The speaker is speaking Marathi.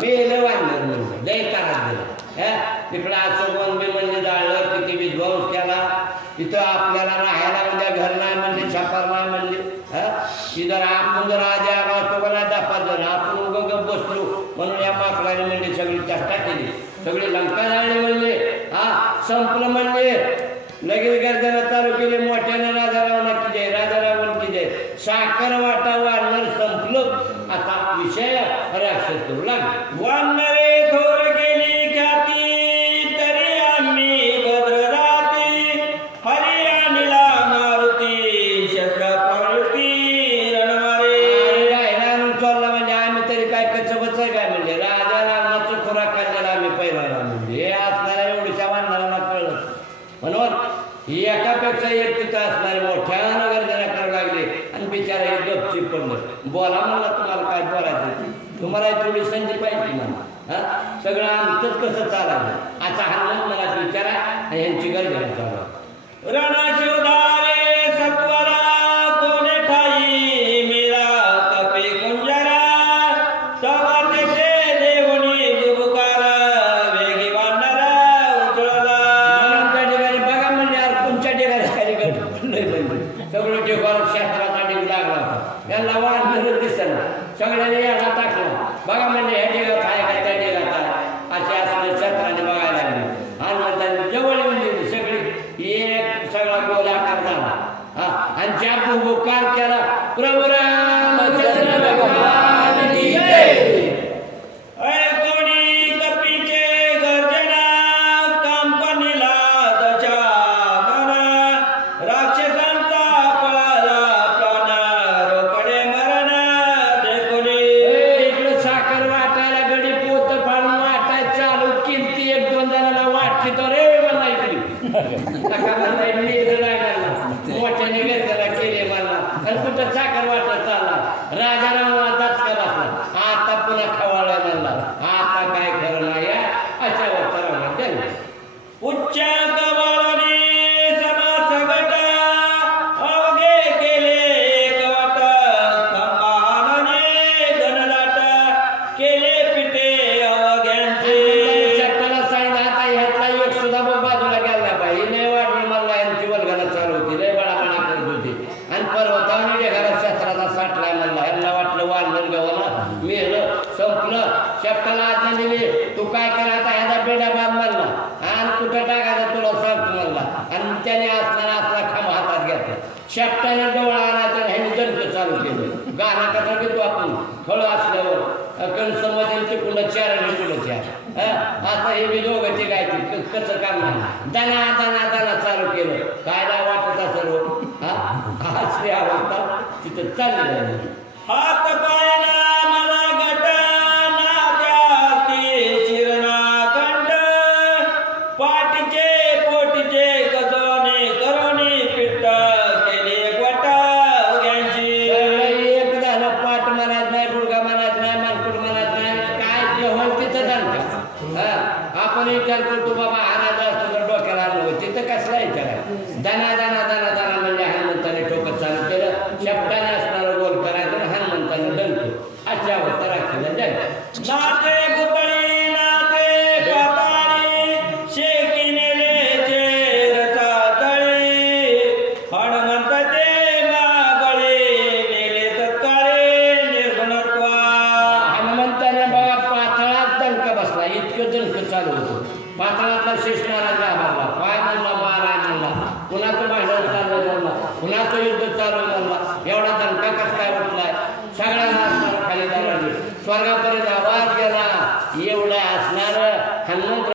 मेलं वाढलं म्हणलं लय त्रास दिला तिकडं असं वन बी म्हणजे जाळलं तिथे विध्वंस केला तिथं आपल्याला राहायला म्हणजे घर नाही म्हणजे छापर नाही म्हणजे की जर आपण जर आधी आला असतो का नाही दापात जर आपण उगं गप बसलो म्हणून या माकडाने म्हणजे सगळी चेष्टा केली सगळी लंका जाळली म्हणले संपलं म्हणले लगेच गर्जना चालू केले मोठ्याने राजारावना की जय राजारावण की जय साखर वाटा वाढणार संपलं आता विषय राक्षस करू लागले वानरे थोर केली ख्याती तरी आम्ही भद्र जाती हरी आणला मारुती शस्त्र प्रवृत्ती रणमारे राहिला चालला म्हणजे आम्ही तरी काय कचबच काय म्हणजे राजा रावणाचं खुराक खाल्लेला आम्ही पहिला म्हणजे हे असणाऱ्या एवढ्याशा वानराला कळलं म्हणून ही एकापेक्षा एक तिथं असणारे मोठ्यानं गर्जना करायला लागले आणि बिचारा हे गपचीप पडलं बोला म्हणला तुम्हाला काय बोलायचं तुम्हाला थोडी संधी पाहिजे मला सगळं आमचंच कसं चालायचं आता हा मला विचारा आणि यांची गर्जना चालू रणशिवधारे सत्वरा कोणे ठाई मिळा कपे कुंजरा तवा तेथे देवणी दुबुकारा वेगी वानरा उचळला ठिकाणी बघा म्हणजे तुमच्या ठिकाणी सगळं ठिकाण शास्त्राचा डिग लागला होता यांना वाढलं दिसलं सगळ्यांनी याला टाकलं बघा म्हणजे ह्या ठिकाण काय काय त्या ठिकाण असे असले शास्त्राने बघायला लागले आणि मग त्यांनी जवळ म्हणजे सगळी एक सगळा गोल आकार झाला आणि ज्या उपकार केला प्रभू रामचंद्र भगवान की जय. कोणी कपीचे गर्जना कंपनीला दशानन राक्षसांचा पळाला प्राण रोकडे मरण देखोनी इकडं साखर वाटायला गडी पोत फाडून वाटायला चालू किमती एक दोन जणांना वाटली तर रे मला ऐकली मोठ्याने गर्जना केली मला आणि कुठं साखर वाटत चालला राजा रावणाचाच का बसला आता पुन्हा खवाळा म्हणला आता काय खरं नाही अशा वक्तारावणार त्यांनी उच्च कवळणी समासगट अवघे केले एकवट खंबाने गणदाट केले पिते अवघ्यांचे शेताला सांगितलं आता ह्यातला एक सुद्धा बाजूला गेला पाहिजे नाही वाटलं मला यांची वल्गना चालू होती लय बडाबडा करत होती आणि पर्वतावणी घरात शस्त्राचा साठलाय म्हणला यांना वाटलं वानर गव्हाला मेलं संपलं शेपटाला आज्ञा दिली तू काय करायचा ह्याचा बेडा बांध म्हणला आणि कुठं टाकायचं तुला सांगतो म्हणला आणि त्याने असताना असला खांब हातात घेतला शेपटाने जवळ आणायचं ह्याने दंत चालू केलं गाणं कसं घेतो आपण फळ असल्यावर कणसमध्ये तिकडं चार आणि इकडं चार आता हे मी दोघं ते गायचे कसं काम नाही दाना दाना दाना चालू केलं काय नाही वाटत असं असली अवस्था तिथं चालली आहे हात पायना मला गट नात्याती शिरणा कंठ पाठीचे पोटीचे कसोने करोनी पिट्ट केली एकवट अवघ्यांची एक झालं पाठ म्हणायचं नाही गुडघा म्हणायचं नाही मानकुट म्हणायचं नाही काय जेवण तिथं जाणतं आपण विचार करतो बाबा आणायचं असतो तर डोक्याला आणलं तिथं कसला विचार आहे दाना दाना दाना दाना म्हणजे हनुमंताने ठोकत चालू केलं शेपटाने असणारं गोल करायचं आणि हनुमंताने दंत अशा अवस्था राखलेल्या जाईल नाते पुतळी नाते पाताळी शेकी नेलेचे रसा तळी हनुमंत ते माबळी नेले तत्काळे निर्गुणत्वा हनुमंताने बघा पातळात दणका बसला इतकं दणक चालू होतं पातळातला शेषणारा घाबरला पाय म्हणला महाराज म्हणला कुणाचं भांडण चालू म्हणला कुणाचं युद्ध चालू म्हणला एवढा दणका कस काय उठलाय सगळ्यांना असणार खाली जाणार स्वर्गापर्यंत आवाज गेला एवढा असणार हनुमंत